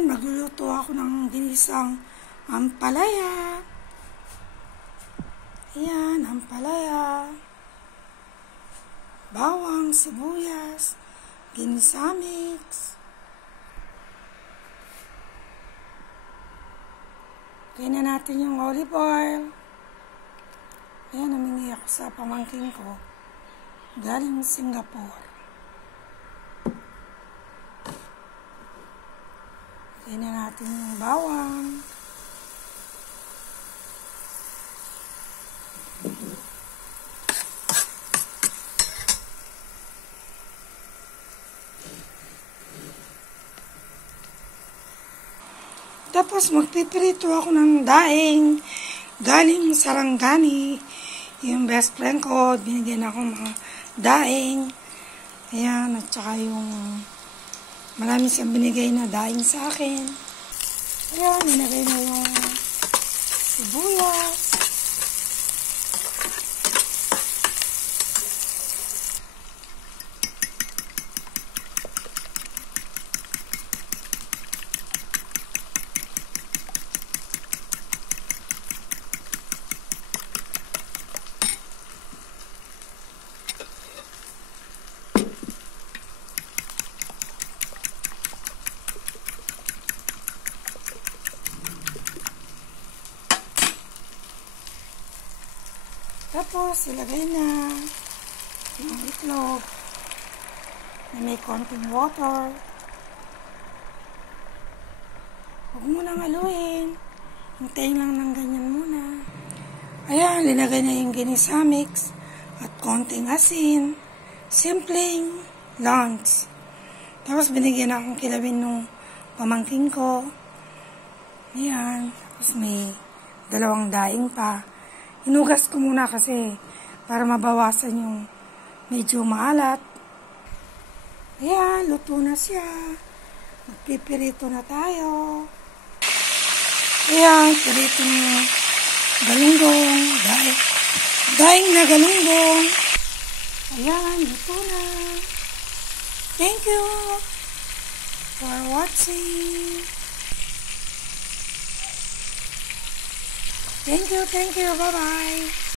Ayan, magluluto ako ng ginisang ampalaya. Ayan, ampalaya. Bawang, sibuyas, ginisa mix. Kaya na natin yung olive oil. Ayan, namingi ako sa pamangkin ko. Galing Singapore. Kaya na natin yung bawang. Tapos magpipirito ako ng daing galing Sarangani. Yung best friend ko, binigyan ako mga daing. Ayan, at saka yung marami siyang binigay na daing sa akin. Ayan, nilagay na yung sibuyas. Tapos, ilagay na yung itlog na may konting water. Huwag mo nang haluin. Hintayin lang ng ganyan muna. Ayan, linagay na yung ginisa mix at konting asin. Simpleng lunch. Tapos, binigyan akong kilawin nung pamangkin ko. Ayan. Tapos, may dalawang daing pa. Hinugas ko muna kasi para mabawasan yung medyo maalat. Ayan, luto na siya. Magpipirito na tayo. Ayan, pirito ng galunggong. Daing na galunggong. Ayan, luto na. Thank you for watching. Thank you. Bye-bye.